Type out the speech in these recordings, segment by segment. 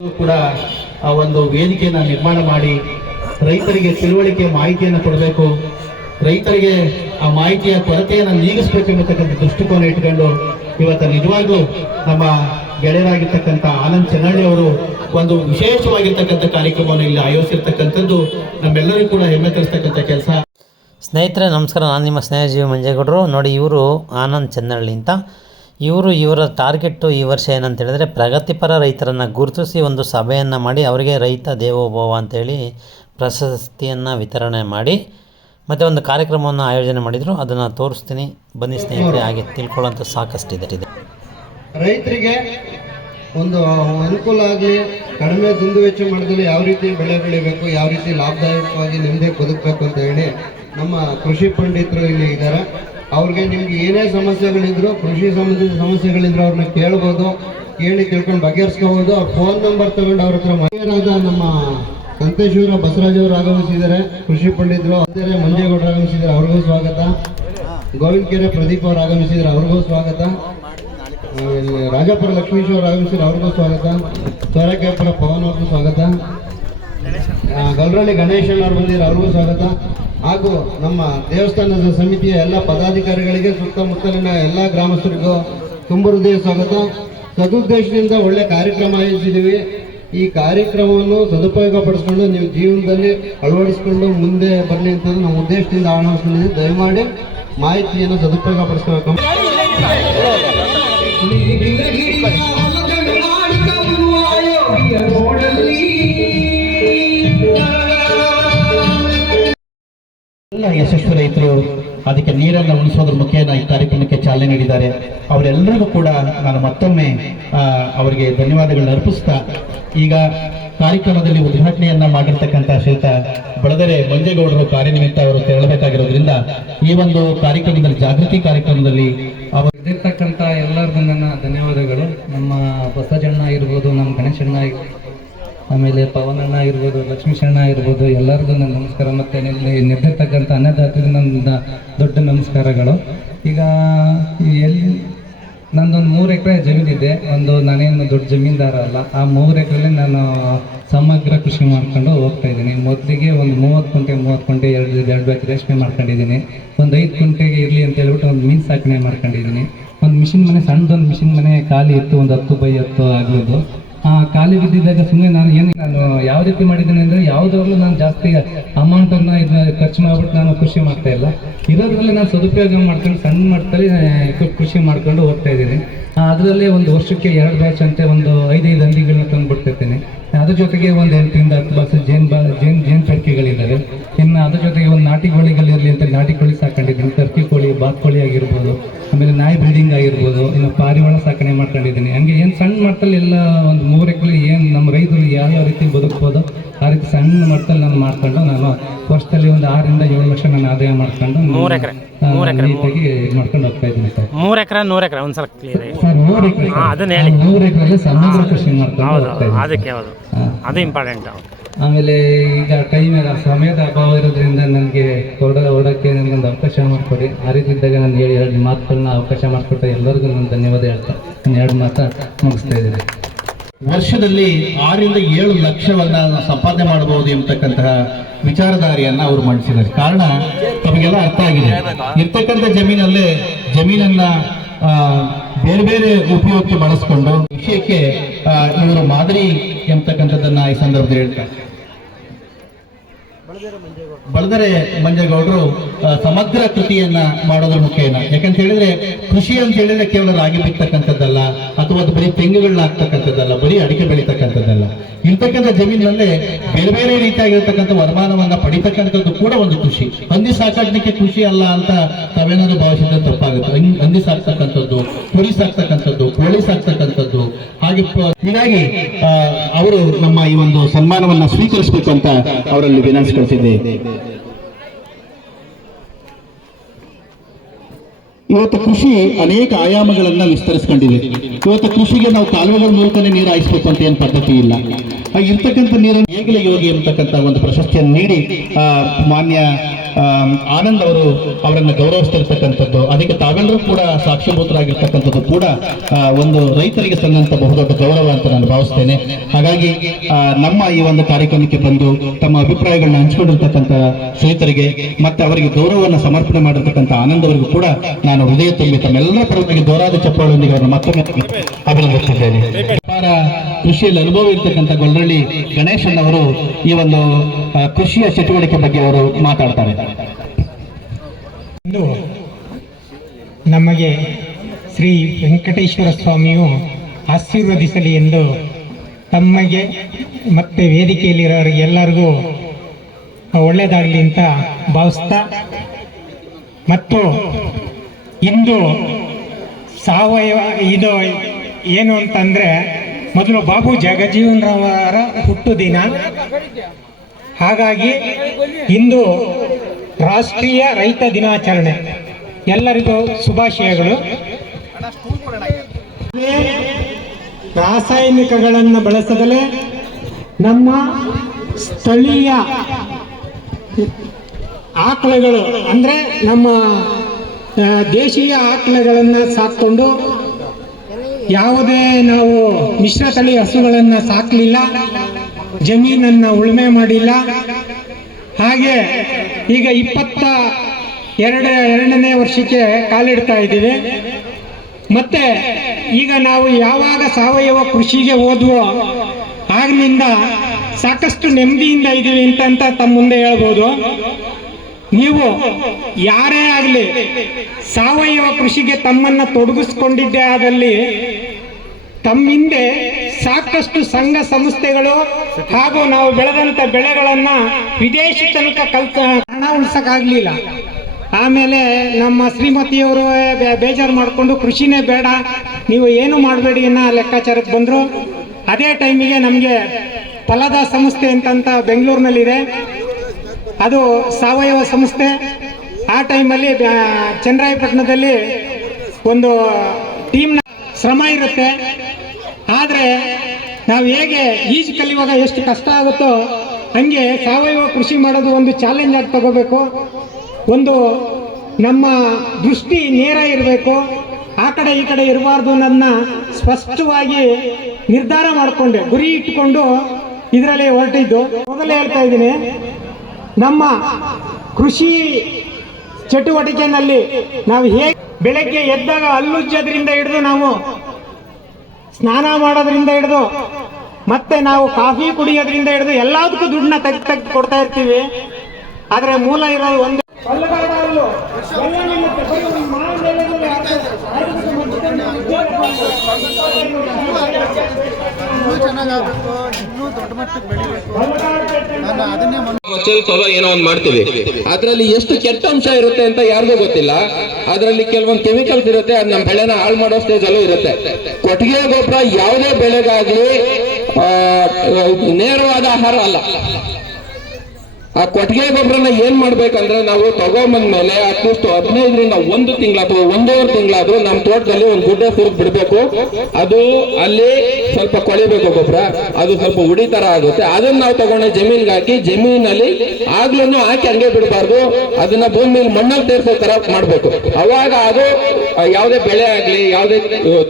ಕೂಡ, ಆ, ಒಂದು ವೇದಿಕೆಯನ್ನು ನಿರ್ಮಾಣ ಮಾಡಿ ರೈತರಿಗೆ ತಿಳುವಳಿಕೆ ಮಾಹಿತಿಯನ್ನು ಕೊಡಬೇಕು. ರೈತರಿಗೆ ಆ ಮಾಹಿತಿಯ ಕೊರತೆಯನ್ನು ನೀಗಿಸಬೇಕು ಎಂಬತಕ್ಕಂಥ ದೃಷ್ಟಿಕೋನ ಇಟ್ಕೊಂಡು ಇವತ್ತು ನಿಜವಾಗ್ಲೂ ನಮ್ಮ ಗೆಳೆಯರಾಗಿರ್ತಕ್ಕಂಥ ಆನಂದ್ ಚೆನ್ನಳ್ಳಿ ಅವರು ಒಂದು ವಿಶೇಷವಾಗಿರ್ತಕ್ಕಂಥ ಕಾರ್ಯಕ್ರಮವನ್ನು ಇಲ್ಲಿ ಆಯೋಜಿಸಿರ್ತಕ್ಕಂಥದ್ದು ನಮ್ಮೆಲ್ಲರಿಗೂ ಕೂಡ ಹೆಮ್ಮೆ ತರಿಸ್ತಕ್ಕಂಥ ಕೆಲಸ. ಸ್ನೇಹಿತರೆ, ನಮಸ್ಕಾರ. ನಾನು ನಿಮ್ಮ ಸ್ನೇಹಜೀವಿ ಮಂಜೇಗೌಡರು. ನೋಡಿ, ಇವರು ಆನಂದ್ ಚೆನ್ನಳ್ಳಿ ಅಂತ. ಇವರು ಇವರ ಟಾರ್ಗೆಟು ಈ ವರ್ಷ ಏನಂತ ಹೇಳಿದ್ರೆ ಪ್ರಗತಿಪರ ರೈತರನ್ನು ಗುರುತಿಸಿ ಒಂದು ಸಭೆಯನ್ನು ಮಾಡಿ ಅವರಿಗೆ ರೈತ ದೇವೋಭವ ಅಂತೇಳಿ ಪ್ರಶಸ್ತಿಯನ್ನು ವಿತರಣೆ ಮಾಡಿ ಮತ್ತು ಒಂದು ಕಾರ್ಯಕ್ರಮವನ್ನು ಆಯೋಜನೆ ಮಾಡಿದರು. ಅದನ್ನು ತೋರಿಸ್ತೀನಿ. ಬನ್ನಿ ಸ್ನೇಹಿತರೆ, ಹಾಗೆ ತಿಳ್ಕೊಳ್ಳೋಂಥ ಸಾಕಷ್ಟು ಇದೆ. ರೈತರಿಗೆ ಒಂದು ಅನುಕೂಲ ಆಗಲಿ, ಕಡಿಮೆ ದುಂದು ವೆಚ್ಚ ಮಾಡಿದ್ರೆ ಯಾವ ರೀತಿ ಬೆಳೆ ಬೆಳಿಬೇಕು, ಯಾವ ರೀತಿ ಲಾಭದಾಯಕವಾಗಿ ನೆಮ್ಮದಿ ಬದುಕಬೇಕು ಅಂತ ಹೇಳಿ ನಮ್ಮ ಕೃಷಿ ಪಂಡಿತರು ಇಲ್ಲಿ ಇದ್ದಾರೆ. ಅವ್ರಿಗೆ ನಿಮ್ಗೆ ಏನೇ ಸಮಸ್ಯೆಗಳಿದ್ರು, ಕೃಷಿ ಸಂಬಂಧಿತ ಸಮಸ್ಯೆಗಳಿದ್ರು ಅವ್ರನ್ನ ಕೇಳ್ಬೋದು, ಕೇಳಿ ತಿಳ್ಕೊಂಡು ಬಗೆಹರಿಸ್ಕೋಬೋದು. ಅವ್ರ ಫೋನ್ ನಂಬರ್ ತಗೊಂಡು ಅವ್ರ ಹತ್ರ ಮಹಿಳೆಯರಾದ ನಮ್ಮ ಸಂತೇಶ್ವರ ಬಸವರಾಜ್ ಅವರು ಆಗಮಿಸಿದ್ದಾರೆ, ಕೃಷಿ ಪಂಡಿತರು. ಅದೇ ಮಂಜೇಗೌಡರು ಆಗಮಿಸಿದ್ದಾರೆ, ಅವ್ರಿಗೂ ಸ್ವಾಗತ. ಗೋವಿಂದ ಕೆರೆ ಪ್ರದೀಪ್ ಅವರು ಆಗಮಿಸಿದ್ದಾರೆ, ಅವ್ರಿಗೂ ಸ್ವಾಗತ. ರಾಜಾಪುರ ಲಕ್ಷ್ಮೀಶ್ ಅವರು ಆಗಮಿಸಿದ್ರೆ ಅವ್ರಿಗೂ ಸ್ವಾಗತ. ಸೋರಕೆಪುರ ಪವನ್ ಅವ್ರಿಗೂ ಸ್ವಾಗತ. ಗಲ್ರಳ್ಳಿ ಗಣೇಶನ್ ಅವ್ರು ಬಂದಿದ್ದಾರೆ, ಅವ್ರಿಗೂ ಸ್ವಾಗತ. ಹಾಗೂ ನಮ್ಮ ದೇವಸ್ಥಾನದ ಸಮಿತಿಯ ಎಲ್ಲ ಪದಾಧಿಕಾರಿಗಳಿಗೆ ಸುತ್ತಮುತ್ತಲಿನ ಎಲ್ಲ ಗ್ರಾಮಸ್ಥರಿಗೂ ತುಂಬ ಹೃದಯ ಸ್ವಾಗತ. ಸದುದ್ದೇಶದಿಂದ ಒಳ್ಳೆ ಕಾರ್ಯಕ್ರಮ ಆಯೋಜಿಸಿದ್ದೀವಿ. ಈ ಕಾರ್ಯಕ್ರಮವನ್ನು ಸದುಪಯೋಗ ಪಡಿಸ್ಕೊಂಡು ನೀವು ಜೀವನದಲ್ಲಿ ಅಳವಡಿಸ್ಕೊಂಡು ಮುಂದೆ ಬರಲಿ ಅಂತ ನಮ್ಮ ಉದ್ದೇಶದಿಂದ ಅಳವಡಿಸ್ಕೊಂಡಿದ್ದೀವಿ ದಯಮಾಡಿ ಮಾಹಿತಿಯನ್ನು ಸದುಪಯೋಗ ಪಡಿಸ್ಕೋಬೇಕು ಅದಕ್ಕೆ ನೀರನ್ನು ಉಣಿಸೋದ್ರ ಮುಖೇನ ಈ ಕಾರ್ಯಕ್ರಮಕ್ಕೆ ಚಾಲನೆ ನೀಡಿದ್ದಾರೆ. ಅವರೆಲ್ಲರಿಗೂ ಕೂಡ ನಾನು ಮತ್ತೊಮ್ಮೆ ಅವರಿಗೆ ಧನ್ಯವಾದಗಳನ್ನು ಅರ್ಪಿಸ್ತಾ, ಈಗ ಕಾರ್ಯಕ್ರಮದಲ್ಲಿ ಉದ್ಘಾಟನೆಯನ್ನ ಮಾಡಿರ್ತಕ್ಕಂಥ ಶ್ರೀತ ಬಳದರೆ ಮಂಜೇಗೌಡರು ಕಾರ್ಯನಿಮಿತ್ತ ಅವರು ತೆರಳಬೇಕಾಗಿರೋದ್ರಿಂದ ಈ ಒಂದು ಕಾರ್ಯಕ್ರಮದಲ್ಲಿ ಜಾಗೃತಿ ಕಾರ್ಯಕ್ರಮದಲ್ಲಿ ಅವರು ಇದಿರ್ತಕ್ಕಂಥ ಎಲ್ಲರಿಗೂ ನನ್ನ ಧನ್ಯವಾದಗಳು ನಮ್ಮ ಬಸಜಣ್ಣ ಇರ್ಬೋದು ನಮ್ಮ ಗಣೇಶಣ್ಣ ಆಮೇಲೆ ಪವನಣ್ಣ ಇರ್ಬೋದು ಲಕ್ಷ್ಮೀಶಣ್ಣ ಇರ್ಬೋದು, ಎಲ್ಲರಿಗೂ ನನ್ನ ನಮಸ್ಕಾರ ಮತ್ತು ಇಲ್ಲಿ ನಿಂತಿರ್ತಕ್ಕಂಥ ಅನ್ನದಾತರಿಗೆ ನನ್ನ ದೊಡ್ಡ ನಮಸ್ಕಾರಗಳು. ಈಗ ಎಲ್ಲಿ ನಂದೊಂದು ಮೂರು ಎಕರೆ ಜಮೀನಿದೆ ಒಂದು ನಾನೇನು ದೊಡ್ಡ ಜಮೀನ್ದಾರ ಅಲ್ಲ, ಆ ಮೂರು ಎಕರೆಲಿ ನಾನು ಸಮಗ್ರ ಕೃಷಿ ಮಾಡ್ಕೊಂಡು ಹೋಗ್ತಾ ಇದ್ದೀನಿ. ಮೊದಲಿಗೆ ಒಂದು ಮೂವತ್ತು ಕುಂಟೆ ಮೂವತ್ತು ಕುಂಟೆ, ಎರಡು ಎರಡು ಎಕರೆ ರೇಷ್ಮೆ ಮಾಡ್ಕೊಂಡಿದ್ದೀನಿ. ಒಂದು ಐದು ಕುಂಟೆಗೆ ಇರಲಿ ಅಂತ ಹೇಳ್ಬಿಟ್ಟು ಒಂದು ಮೀನು ಸಾಕಣೆ ಮಾಡ್ಕೊಂಡಿದ್ದೀನಿ. ಒಂದು ಮಿಷಿನ್ ಮನೆ, ಸಣ್ಣದೊಂದು ಮಿಷಿನ್ ಮನೆ, ಖಾಲಿ ಇತ್ತು, ಒಂದು ಹತ್ತು ಬೈ ಹತ್ತು ಆಗ್ಬೋದು. ಖಾಲಿ ಬಿದ್ದಿದ್ದಾಗ ಸುಮ್ಮನೆ ನಾನು ಏನು ನಾನು ಯಾವ ರೀತಿ ಮಾಡಿದ್ದೀನಿ ಅಂದರೆ ಯಾವುದ್ರಲ್ಲೂ ನಾನು ಜಾಸ್ತಿ ಅಮೌಂಟನ್ನು ಇದನ್ನ ಖರ್ಚು ಮಾಡಿಬಿಟ್ಟು ನಾನು ಕೃಷಿ ಮಾಡ್ತಾ ಇಲ್ಲ. ಇರೋದ್ರಲ್ಲಿ ನಾನು ಸದುಪಯೋಗ ಮಾಡ್ಕೊಂಡು ಸಣ್ಣ ಮಟ್ಟದಲ್ಲಿ ಖುಷಿ ಮಾಡ್ಕೊಂಡು ಹೋಗ್ತಾ ಇದ್ದೀನಿ. ಅದರಲ್ಲಿ ಒಂದು ವರ್ಷಕ್ಕೆ ಎರಡು ಬ್ಯಾಚ್ ಅಂತೆ ಒಂದು ಐದೈದು ಹಂದಿಗಳನ್ನ ತಂದು ಬಿಡ್ತಿರ್ತೀನಿ ಅದ್ರ ಜೊತೆಗೆ ಒಂದು ಎಂಟರಿಂದ ಹತ್ತು ಬಸ್ ಜೇನ್ ಬಾ ಜೇನ್ ಜೇನ್ ಪೆಟ್ಟಿಗೆಗಳಿದ್ದಾವೆ ಇನ್ನು ಅದ್ರ ಜೊತೆಗೆ ಒಂದು ನಾಟಿ ಕೋಳಿಗಳಿರಲಿ ಅಂತ ನಾಟಿ ಕೋಳಿ ಸಾಕೊಂಡಿದ್ದೀನಿ. ಟರ್ಕಿ ಕೋಳಿ, ಬಾತ್ ಕೋಳಿ ಆಗಿರ್ಬೋದು. ಆಮೇಲೆ ನಾಯಿ ಬ್ರೀಡಿಂಗ್ ಆಗಿರ್ಬೋದು ಇನ್ನು ಪಾರಿವಾಳ ಸಾಕಣೆ ಮಾಡ್ಕೊಂಡಿದ್ದೀನಿ. ಹಂಗೆ ಏನು ಸಣ್ಣ ಮಟ್ಟದಲ್ಲಿ ಎಲ್ಲ ಒಂದು ಮೂರು ಎಕರೆ ಏನು ನಮ್ಮ ರೈತರು ಯಾವ್ಯಾವ ರೀತಿ ಬದುಕ್ಬೋದು ಆ ರೀತಿ ಸಣ್ಣ ಮಟ್ಟದಲ್ಲಿ ನಾನು ಮಾಡ್ಕೊಂಡು ನಾನು ವರ್ಷದಲ್ಲಿ ಒಂದು ಆರರಿಂದ ಏಳು ಲಕ್ಷ ನಾನು ಆದಾಯ ಮಾಡ್ಕೊಂಡು ಮೂರು ಎಕರೆ ನೀಟಾಗಿ ಮಾಡ್ಕೊಂಡು ಹೋಗ್ತಾ ಇದ್ದೀನಿ ಸರ್. ಮೂರು ಎಕರೆ ನೂರು ಎಕರೆ ಒಂದ್ಸಲ ಕ್ಲಿಯರ್ ಸರ್ ಮೂರು ಎಕರೆ. ಅದನ್ನ ಹೇಳಿ. ಮೂರು ಸಮಗ್ರ ಕೃಷಿ ಮಾಡ್ಕೊಂಡು ಹೌದು ಹೋಗ್ತಾ ಅದಕ್ಕೆ ಹೌದು. ಅದು ಇಂಪಾರ್ಟೆಂಟ್ ಆಮೇಲೆ ಈಗ ಟೈಮ್ ಸಮಯದ ಅಭಾವ ಇರೋದ್ರಿಂದ ನನಗೆ ಓಡ ಓಡೋಕ್ಕೆ ನನಗೊಂದು ಅವಕಾಶ ಮಾಡಿಕೊಡಿ. ಆ ರೀತಿ ಇದ್ದಾಗ ನಾನು ಹೇಳಿ ಎರಡು ಮಾತುಗಳನ್ನ ಅವಕಾಶ ಮಾಡಿಕೊಟ್ಟ ಎಲ್ಲರಿಗೂ ನಾನು ಧನ್ಯವಾದ ಹೇಳ್ತಾ ನಾನು ಎರಡು ಮಾತು ಮುಗಿಸ್ತಾ ಇದ್ದೀನಿ. ವರ್ಷದಲ್ಲಿ ಆರಿಂದ ಏಳು ಲಕ್ಷವನ್ನ ಸಂಪಾದನೆ ಮಾಡಬಹುದು ಎಂಬತಕ್ಕಂತಹ ವಿಚಾರಧಾರಿಯನ್ನ ಅವರು ಮಂಡಿಸಿದ್ದಾರೆ. ಕಾರಣ ತಮಗೆಲ್ಲ ಅರ್ಥ ಆಗಿದೆ. ಇರ್ತಕ್ಕಂಥ ಜಮೀನಲ್ಲೇ ಜಮೀನನ್ನ ಬೇರೆ ಬೇರೆ ಉಪಯೋಗಕ್ಕೆ ಬಳಸ್ಕೊಂಡು ವಿಷಯಕ್ಕೆ ಇವರು ಮಾದರಿ ಎಂಬತಕ್ಕಂಥದ್ದನ್ನ ಈ ಸಂದರ್ಭದಲ್ಲಿ ಹೇಳ್ತಾರೆ. ಬಳದರೆ ಮಂಜೇಗೌಡರು. ಸಮಗ್ರ ಕೃತಿಯನ್ನ ಮಾಡೋದ್ರ ಮುಖೇನ ಯಾಕಂತ ಹೇಳಿದ್ರೆ ಕೃಷಿ ಅಂತ ಹೇಳಿದ್ರೆ ಕೇವಲ ರಾಗಿ ಬಿತ್ತಕ್ಕಂಥದ್ದಲ್ಲ, ಅಥವಾ ಅದು ಬರೀ ತೆಂಗುಗಳನ್ನ ಹಾಕ್ತಕ್ಕಂಥದ್ದಲ್ಲ ಬರೀ ಅಡಿಕೆ ಬೆಳೀತಕ್ಕಂಥದ್ದಲ್ಲ. ಇರ್ತಕ್ಕಂಥ ಜಮೀನಲ್ಲೇ ಬೇರೆ ಬೇರೆ ರೀತಿಯಾಗಿರ್ತಕ್ಕಂಥ ವರಮಾನವನ್ನ ಪಡಿತಕ್ಕಂಥದ್ದು ಕೂಡ ಒಂದು ಕೃಷಿ. ಹಂದಿ ಸಾಕಾಣಿಕೆ ಕೃಷಿ ಅಲ್ಲ ಅಂತ ತಾವೇನಾದ್ರು ಭಾವಿಸಿದ್ರೆ ತಪ್ಪಾಗುತ್ತೆ. ಹಂದಿ ಸಾಕ್ತಕ್ಕಂಥದ್ದು, ಕುರಿ ಸಾಕ್ತಕ್ಕಂಥದ್ದು, ಕೋಳಿ ಸಾಕ್ತಕ್ಕಂಥದ್ದು ಪ- ಹೀಗಾಗಿ ಅವರು ನಮ್ಮ ಈ ಒಂದು ಸನ್ಮಾನವನ್ನ ಸ್ವೀಕರಿಸಬೇಕು ಅಂತ ಅವರಲ್ಲಿ ವಿನಂತಿಸಿಕೊಳ್ತಿದ್ದೆ. ಇವತ್ತು ಕೃಷಿ ಅನೇಕ ಆಯಾಮಗಳನ್ನ ವಿಸ್ತರಿಸ್ಕೊಂಡಿದೆ. ಇವತ್ತು ಕೃಷಿಗೆ ನಾವು ಕಾಲುವೆಗಳ ಮೂಲಕನೇ ನೀರು ಹಾಯಿಸ್ಬೇಕು ಅಂತ ಏನು ಪದ್ಧತಿ ಇಲ್ಲ. ಇರ್ತಕ್ಕಂಥ ನೀರನ್ನು ಹೇಗಲೇ ಯೋಗಿ ಅಂತಕ್ಕಂಥ ಒಂದು ಪ್ರಶಸ್ತಿಯನ್ನು ನೀಡಿ ಮಾನ್ಯ ಆನಂದ್ ಅವರು ಅವರನ್ನು ಗೌರವಿಸ್ತಿರ್ತಕ್ಕಂಥದ್ದು, ಅದಕ್ಕೆ ತಾವೆಲ್ಲರೂ ಕೂಡ ಸಾಕ್ಷಿಭೂತರಾಗಿರ್ತಕ್ಕಂಥದ್ದು ಕೂಡ ಒಂದು ರೈತರಿಗೆ ಸಂದಂತ ಬಹುದೊಡ್ಡ ಗೌರವ ಅಂತ ನಾನು ಭಾವಿಸ್ತೇನೆ. ಹಾಗಾಗಿ ನಮ್ಮ ಈ ಒಂದು ಕಾರ್ಯಕ್ರಮಕ್ಕೆ ಬಂದು ತಮ್ಮ ಅಭಿಪ್ರಾಯಗಳನ್ನ ಹಂಚಿಕೊಂಡಿರ್ತಕ್ಕಂಥ ಸ್ನೇಹಿತರಿಗೆ, ಮತ್ತೆ ಅವರಿಗೆ ಗೌರವವನ್ನು ಸಮರ್ಪಣೆ ಮಾಡಿರ್ತಕ್ಕಂಥ ಆನಂದ್ ಅವರಿಗೂ ಕೂಡ ನಾನು ಹೃದಯ ತುಂಬಿ ತಮ್ಮೆಲ್ಲರ ಪರವಾಗಿ ದೋರಾದ ಚಪ್ಪಾಳೊಂದಿಗೆ ಅವರನ್ನು ಮತ್ತೊಮ್ಮೆ ಅಭಿನಂದಿಸುತ್ತೇನೆ ಅಪಾರ ಕೃಷಿಯಲ್ಲಿ ಅನುಭವ ಇರ್ತಕ್ಕಂಥ ಗಣೇಶನ್ ಅವರು ಈ ಒಂದು ಕೃಷಿಯ ಚಟುವಟಿಕೆ ಬಗ್ಗೆ ಅವರು ಮಾತಾಡ್ತಾರೆ. ನಮಗೆ ಶ್ರೀ ವೆಂಕಟೇಶ್ವರ ಸ್ವಾಮಿಯು ಆಶೀರ್ವದಿಸಲಿ ಎಂದು ತಮಗೆ ಮತ್ತೆ ವೇದಿಕೆಯಲ್ಲಿರೋರಿಗೆ ಎಲ್ಲರಿಗೂ ಒಳ್ಳೆಯದಾಗಲಿ ಅಂತ ಭಾವಿಸ್ತಾ ಮತ್ತು ಇಂದು ಸಾವಯವ ಇದು ಏನು ಅಂತಂದರೆ ಮೊದಲು ಬಾಬು ಜಗಜೀವನ್ ಹುಟ್ಟು ದಿನ ಹಾಗಾಗಿ ಇಂದು ರಾಷ್ಟ್ರೀಯ ರೈತ ದಿನಾಚರಣೆ. ಎಲ್ಲರಿಗೂ ಶುಭಾಶಯಗಳು. ರಾಸಾಯನಿಕಗಳನ್ನು ಬಳಸದಲೇ ನಮ್ಮ ಸ್ಥಳೀಯ ಆಕಳುಗಳು, ಅಂದರೆ ನಮ್ಮ ದೇಶೀಯ ಆಕಳುಗಳನ್ನು ಸಾಕ್ಕೊಂಡು ಯಾವುದೇ ನಾವು ಮಿಶ್ರತಳಿ ಹಸುಗಳನ್ನು ಸಾಕಲಿಲ್ಲ, ಜಮೀನನ್ನು ಉಳುಮೆ ಮಾಡಿಲ್ಲ. ಹಾಗೆ ಈಗ ಇಪ್ಪತ್ತ ಎರಡು, ಎರಡನೇ ವರ್ಷಕ್ಕೆ ಕಾಲಿಡ್ತಾ ಇದ್ದೀವಿ. ಮತ್ತೆ ಈಗ ನಾವು ಯಾವಾಗ ಸಾವಯವ ಕೃಷಿಗೆ ಹೋದ್ವೋ ಆಗಿನಿಂದ ಸಾಕಷ್ಟು ನೆಮ್ಮದಿಯಿಂದ ಇದ್ದೀವಿ ಅಂತ ತಮ್ಮ ಮುಂದೆ ಹೇಳ್ಬೋದು. ನೀವು ಯಾರೇ ಆಗಲಿ ಸಾವಯವ ಕೃಷಿಗೆ ತಮ್ಮನ್ನ ತೊಡಗಿಸ್ಕೊಂಡಿದ್ದೇ ಆದಲ್ಲಿ ತಮ್ಮ ಹಿಂದೆ ಸಾಕಷ್ಟು ಸಂಘ ಸಂಸ್ಥೆಗಳು ಹಾಗೂ ನಾವು ಬೆಳೆದಂತ ಬೆಳೆಗಳನ್ನು ವಿದೇಶಿ ತನಕ ಕಲ್ತ ಹಣ ಉಳಿಸೋಕ್ಕಾಗಲಿಲ್ಲ. ಆಮೇಲೆ ನಮ್ಮ ಶ್ರೀಮತಿಯವರು ಬೇಜಾರು ಮಾಡಿಕೊಂಡು ಕೃಷಿನೇ ಬೇಡ, ನೀವು ಏನು ಮಾಡಬೇಡಿ ಅನ್ನೋ ಲೆಕ್ಕಾಚಾರಕ್ಕೆ ಬಂದರು. ಅದೇ ಟೈಮಿಗೆ ನಮಗೆ ಫಲದ ಸಂಸ್ಥೆ ಅಂತಂತ ಬೆಂಗಳೂರಿನಲ್ಲಿದೆ. ಅದು ಸಾವಯವ ಸಂಸ್ಥೆ. ಆ ಟೈಮಲ್ಲಿ ಚೆನ್ನರಾಯಪಟ್ಟಣದಲ್ಲಿ ಚನ್ನರಾಯಪಟ್ಟಣದಲ್ಲಿ ಒಂದು ಟೀಮ್ನ ಶ್ರಮ ಇರುತ್ತೆ. ಆದರೆ ನಾವು ಹೇಗೆ ಈಜು ಕಲಿಯುವಾಗ ಎಷ್ಟು ಕಷ್ಟ ಆಗುತ್ತೋ ಹಂಗೆ ಸಾವಯವ ಕೃಷಿ ಮಾಡೋದು ಒಂದು ಚಾಲೆಂಜ್ ಆಗಿ ತಗೋಬೇಕು. ಒಂದು ನಮ್ಮ ದೃಷ್ಟಿ ನೇರ ಇರಬೇಕು. ಆ ಕಡೆ ಈ ಕಡೆ ಇರಬಾರ್ದು ಅನ್ನೋದನ್ನ ಸ್ಪಷ್ಟವಾಗಿ ನಿರ್ಧಾರ ಮಾಡಿಕೊಂಡೆ. ಗುರಿ ಇಟ್ಕೊಂಡು ಇದರಲ್ಲಿ ಹೊರಟಿದ್ದು. ಮೊದಲೇ ಹೇಳ್ತಾ ಇದ್ದೀನಿ ನಮ್ಮ ಕೃಷಿ ಚಟುವಟಿಕೆಯಲ್ಲಿ ನಾವು ಹೇಗೆ ಬೆಳಗ್ಗೆ ಎದ್ದಾಗ ಹಲ್ಲುಜ್ಜೋದ್ರಿಂದ ಹಿಡಿದು ನಾವು ಸ್ನಾನ ಮಾಡೋದ್ರಿಂದ ಹಿಡಿದು ಮತ್ತೆ ನಾವು ಕಾಫಿ ಕುಡಿಯೋದ್ರಿಂದ ಹಿಡಿದು ಎಲ್ಲದಕ್ಕೂ ದುಡ್ಡನ್ನ ತೆಗೆದು ತೆಗೆದು ಕೊಡ್ತಾ ಇರ್ತೀವಿ. ಆದರೆ ಮೂಲ ಇರೋದು ಒಂದೇ ಹಲ್ಲುಗಾಡ ಹಲ್ಲು. ಎಲ್ಲ ನಿಲ್ಲುತ್ತೆ. ಬರೀ ಒಂದು ಮಾವಿನ ಏನೋ ಒಂದು ಮಾಡ್ತೀವಿ. ಅದರಲ್ಲಿ ಎಷ್ಟು ಕೆಟ್ಟ ಅಂಶ ಇರುತ್ತೆ ಅಂತ ಯಾರಿಗೂ ಗೊತ್ತಿಲ್ಲ. ಅದರಲ್ಲಿ ಕೆಲವೊಂದು ಕೆಮಿಕಲ್ಸ್ ಇರುತ್ತೆ, ಅದು ನಮ್ಮ ಬೆಳೆನ ಹಾಳು ಮಾಡೋ ಸ್ಟೇಜ್ ಅಲ್ಲೂ ಇರುತ್ತೆ. ಕೊಟ್ಟಿಗೆ ಗೊಬ್ಬರ ಯಾವುದೇ ಬೆಳೆಗಾಗ್ಲಿ ನೇರವಾದ ಆಹಾರ ಅಲ್ಲ. ಆ ಕೊಟ್ಟಿಗೆ ಗೊಬ್ಬರನ ಏನ್ ಮಾಡ್ಬೇಕಂದ್ರೆ ನಾವು ತಗೊಂಬಂದ್ಮೇಲೆ ಅಟ್ಲೀಸ್ಟ್ ಹದಿನೈದರಿಂದ ಒಂದು ತಿಂಗಳ ಅಥವಾ ಒಂದೂವರೆ ತಿಂಗಳಾದ್ರೂ ನಮ್ಮ ತೋಟದಲ್ಲಿ ಒಂದು ಗುಡ್ಡ ಸುರಿದ್ ಬಿಡ್ಬೇಕು. ಅದು ಅಲ್ಲಿ ಸ್ವಲ್ಪ ಕೊಳಿಬೇಕು ಗೊಬ್ಬರ. ಅದು ಸ್ವಲ್ಪ ಉಡಿ ತರ ಆಗುತ್ತೆ. ಅದನ್ನ ನಾವು ತಗೊಂಡು ಜಮೀನ್ಗೆ ಹಾಕಿ ಜಮೀನಲ್ಲಿ ಆಗ್ಲೂ ಹಾಕಿ ಹಂಗೆ ಬಿಡಬಾರ್ದು. ಅದನ್ನ ಭೂಮಿಲಿ ಮಣ್ಣಲ್ಲಿ ತೇರ್ಸೋ ತರ ಮಾಡ್ಬೇಕು. ಅವಾಗ ಅದು ಯಾವುದೇ ಬೆಳೆ ಆಗ್ಲಿ, ಯಾವುದೇ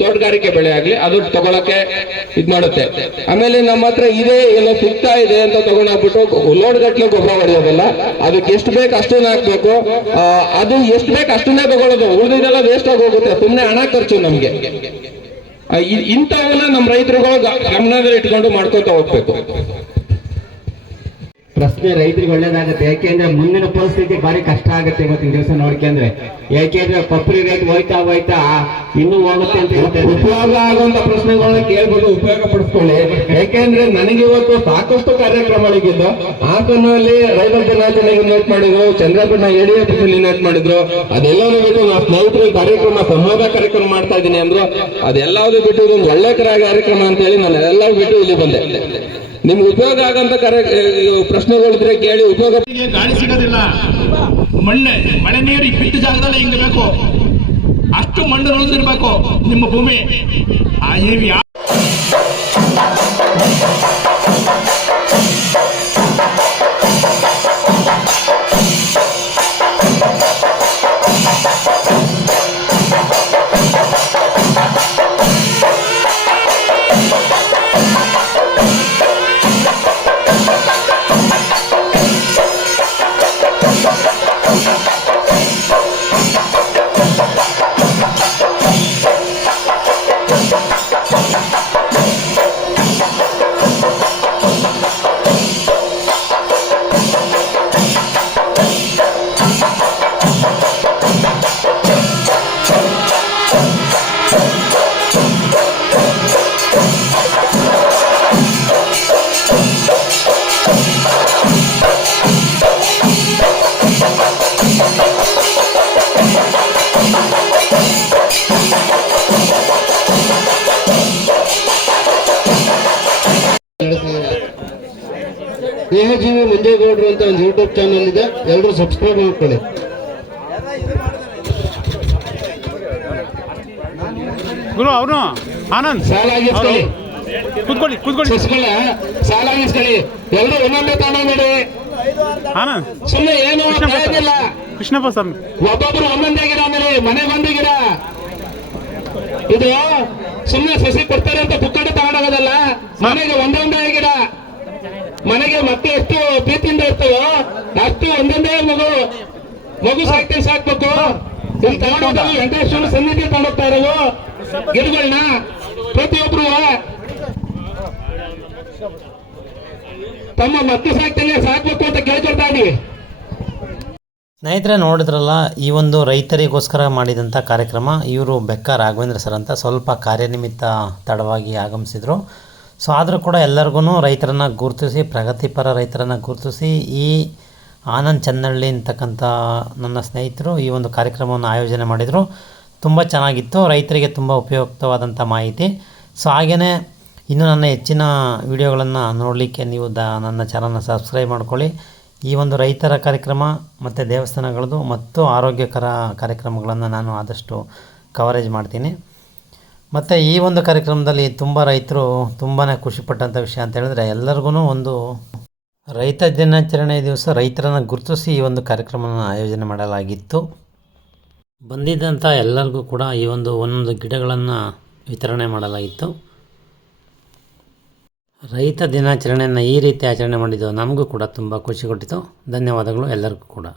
ತೋಟಗಾರಿಕೆ ಬೆಳೆ ಆಗ್ಲಿ ಅದು ತಗೊಳಕ್ಕೆ ಇದ್ ಮಾಡುತ್ತೆ. ಆಮೇಲೆ ನಮ್ಮ ಹತ್ರ ಇದೆ, ಎಲ್ಲ ಸಿಗ್ತಾ ಇದೆ ಅಂತ ತಗೊಂಡೋಗ್ಬಿಟ್ಟು ಲೋಡ್ ಗಟ್ಲೆ ಗೊಬ್ಬರ ಹೊಡೆಯೋದಲ್ಲ ಅದಕ್ಕೆ ಎಷ್ಟು ಬೇಕು ಅಷ್ಟನ್ನ ಹಾಕ್ಬೇಕು. ಅದು ಎಷ್ಟು ಬೇಕು ಅಷ್ಟನ್ನೇ ತಗೊಳ್ಳೋದು. ಉಳಿದಿದೆಲ್ಲ ವೇಸ್ಟ್ ಆಗಿ ಹೋಗುತ್ತೆ. ಸುಮ್ಮನೆ ಹಣ ಖರ್ಚು ನಮ್ಗೆ. ಇಂಥವನ್ನ ನಮ್ಮ ರೈತರುಗಳು ಗಮನದಲ್ಲಿ ಇಟ್ಕೊಂಡು ಮಾಡ್ಕೊತಾ ಹೋಗ್ಬೇಕು. ಪ್ರಶ್ನೆ ರೈತರಿಗೆ ಒಳ್ಳೇದಾಗುತ್ತೆ. ಯಾಕೆಂದ್ರೆ ಮುಂದಿನ ಪರಿಸ್ಥಿತಿ ಭಾರಿ ಕಷ್ಟ ಆಗುತ್ತೆ ಇವತ್ತಿನ ದಿವಸ ನೋಡ್ಕೊಂಡ್ರೆ ಯಾಕೆಂದ್ರೆ ಕೊಪ್ಪರಿ ರೇಟ್ ಹೋಯ್ತಾ ಹೋಯ್ತಾ ಇನ್ನೂ ಹೋಗುತ್ತೆ ಅಂತ. ಉಪಯೋಗ ಆಗುವಂತ ಪ್ರಶ್ನೆಗಳನ್ನ ಕೇಳ್ಬಿಟ್ಟು ಉಪಯೋಗ ಪಡಿಸ್ಕೊಳ್ಳಿ. ಯಾಕೆಂದ್ರೆ ನನಗೆ ಇವತ್ತು ಸಾಕಷ್ಟು ಕಾರ್ಯಕ್ರಮಗಳಿಗಿದ್ದು ಹಾಸನಲ್ಲಿ ರೈತರ ದಿನಾಚರಣೆಗೆ ಇನ್ವೈಟ್ ಮಾಡಿದ್ರು ಚಂದ್ರಪಟ್ಟಣ ಎಡಿಎಫ್ ನೋಟ್ ಮಾಡಿದ್ರು. ಅದೆಲ್ಲವೂ ಬಿಟ್ಟು ನಾ ಕಾರ್ಯಕ್ರಮ, ಸಂವಾದ ಕಾರ್ಯಕ್ರಮ ಮಾಡ್ತಾ ಇದ್ದೀನಿ ಅಂದ್ರು. ಅದೆಲ್ಲವೂ ಬಿಟ್ಟು ಇದೊಂದು ಒಳ್ಳೆ ಕಾರ್ಯಕ್ರಮ ಅಂತ ಹೇಳಿ ನಾನು ಎಲ್ಲವೂ ಬಿಟ್ಟು ಇಲ್ಲಿ ಬಂದೆ. ನಿಮ್ಗೆ ಉಪಯೋಗ ಆಗಂತ ಕರೆ ಪ್ರಶ್ನೆಗಳಿದ್ರೆ ಕೇಳಿ ಉಪಯೋಗ ಗಾಳಿ ಸಿಗೋದಿಲ್ಲ. ಮಣ್ಣೆ, ಮಳೆ ನೀರು ಬಿದ್ದ ಜಾಗದಲ್ಲಿ ಹಿಂಗಬೇಕು ಅಷ್ಟು ಮಣ್ಣು ಉಳಿದಿರ್ಬೇಕು ನಿಮ್ಮ ಭೂಮಿ. ಆ ಸ್ನೇಹಜೀವಿ ಮಂಜೇಗೌಡರು ಅಂತ ಒಂದು ಯೂಟ್ಯೂಬ್ ಚಾನಲ್ ಇದೆ. ಎಲ್ಲರೂ ಸಬ್ಸ್ಕ್ರೈಬ್ ಮಾಡ್ಕೊಳ್ಳಿ. ಗುರು ಅವನು ಆನಂದ್. ಸಾಲಾಗಿಸ್ಕೊಳ್ಳಿ ಕುತ್ಕೊಳ್ಳಿ ಕೂತ್ಕೊಳ್ಳಿ. ಸಸ್ಕೊಳ್ಳ ಸಾಲಾಗಿಸ್ಕೊಳ್ಳಿ ಎಲ್ಲರೂ ಒಂದೊಂದೇ ನೋಡಿ. ಆನಂದ್. ಸುಮ್ಮನೆ ಏನು ಪ್ರಯೋಜನ ಕೃಷ್ಣಪ್ಪ ಸ್ವಾಮಿ ಒಬ್ಬೊಬ್ರು ಒಂದೊಂದೇ ಗಿಡ ಆಮೇಲೆ ಮನೆ ಒಂದೇ ಗಿಡ. ಇದು ಸುಮ್ಮನೆ ಸಸಿ ಕೊಡ್ತಾರೆ ಅಂತ ಪುಕ್ಕಟೆ ತಗೊಂಡೋಗೋದಲ್ಲ. ಮನೆಗೆ ಒಂದೊಂದೇ ಗಿಡ. ಮನೆಗೆ ಮತ್ತೆ ಎಷ್ಟು ಪ್ರೀತಿಯಿಂದ ಇರ್ತೇವೋ ಅಷ್ಟು ಒಂದೊಂದೇ ಮಗು. ಮಗು ಸಾಕ್ತೀನಿ ಸಾಕ್ಬೇಕು. ಇಲ್ಲಿ ತಗೊಂಡು ವೆಂಕಟೇಶ್ವರ ಸನ್ನಿಧಿ ತಗೊಂಡೋಗ್ತಾ ಇರೋದು. ಗಿಡಗಳನ್ನ ಪ್ರತಿಯೊಬ್ರು. ತಮ್ಮ ಮಕ್ಕಳು ಸಾಕ್ತೇನೆ ಸಾಕ್ಬೇಕು ಅಂತ ಕೇಳ್ಕೊಳ್ತಾ ಇದೀವಿ ಸ್ನೇಹಿತರೆ ನೋಡಿದ್ರಲ್ಲ ಈ ಒಂದು ರೈತರಿಗೋಸ್ಕರ ಮಾಡಿದಂಥ ಕಾರ್ಯಕ್ರಮ. ಇವರು ಬೆಕ್ಕ ರಾಘವೇಂದ್ರ ಸರ್ ಅಂತ ಸ್ವಲ್ಪ ಕಾರ್ಯನಿಮಿತ್ತ ತಡವಾಗಿ ಆಗಮಿಸಿದರು. ಸೊ ಆದರೂ ಕೂಡ ಎಲ್ಲರಿಗೂ ರೈತರನ್ನು ಗುರುತಿಸಿ, ಪ್ರಗತಿಪರ ರೈತರನ್ನು ಗುರುತಿಸಿ, ಈ ಆನಂದ್ ಚನ್ನಳ್ಳಿ ಅಂತಕ್ಕಂಥ ನನ್ನ ಸ್ನೇಹಿತರು ಈ ಒಂದು ಕಾರ್ಯಕ್ರಮವನ್ನು ಆಯೋಜನೆ ಮಾಡಿದರು. ತುಂಬ ಚೆನ್ನಾಗಿತ್ತು. ರೈತರಿಗೆ ತುಂಬ ಉಪಯುಕ್ತವಾದಂಥ ಮಾಹಿತಿ. ಸೊ ಹಾಗೆಯೇ ಇನ್ನು ನನ್ನ ಹೆಚ್ಚಿನ ವಿಡಿಯೋಗಳನ್ನು ನೋಡಲಿಕ್ಕೆ ನೀವು ದ ನನ್ನ ಚಾನಲ್ನ ಸಬ್ಸ್ಕ್ರೈಬ್ ಮಾಡ್ಕೊಳ್ಳಿ. ಈ ಒಂದು ರೈತರ ಕಾರ್ಯಕ್ರಮ ಮತ್ತು ದೇವಸ್ಥಾನಗಳದ್ದು ಮತ್ತು ಆರೋಗ್ಯಕರ ಕಾರ್ಯಕ್ರಮಗಳನ್ನು ನಾನು ಆದಷ್ಟು ಕವರೇಜ್ ಮಾಡ್ತೀನಿ. ಮತ್ತು ಈ ಒಂದು ಕಾರ್ಯಕ್ರಮದಲ್ಲಿ ತುಂಬ ರೈತರು ತುಂಬಾ ಖುಷಿಪಟ್ಟಂಥ ವಿಷಯ ಅಂತ ಹೇಳಿದ್ರೆ ಎಲ್ಲರಿಗೂ ಒಂದು ರೈತ ದಿನಾಚರಣೆ ದಿವಸ ರೈತರನ್ನು ಗುರುತಿಸಿ ಈ ಒಂದು ಕಾರ್ಯಕ್ರಮವನ್ನು ಆಯೋಜನೆ ಮಾಡಲಾಗಿತ್ತು. ಬಂದಿದ್ದಂಥ ಎಲ್ಲರಿಗೂ ಕೂಡ ಈ ಒಂದು ಒಂದೊಂದು ಗಿಡಗಳನ್ನು ವಿತರಣೆ ಮಾಡಲಾಗಿತ್ತು. ರೈತ ದಿನಾಚರಣೆಯನ್ನು ಈ ರೀತಿ ಆಚರಣೆ ಮಾಡಿದ್ದು ನಮಗೂ ಕೂಡ ತುಂಬ ಖುಷಿ ಕೊಟ್ಟಿತು. ಧನ್ಯವಾದಗಳು ಎಲ್ಲರಿಗೂ ಕೂಡ.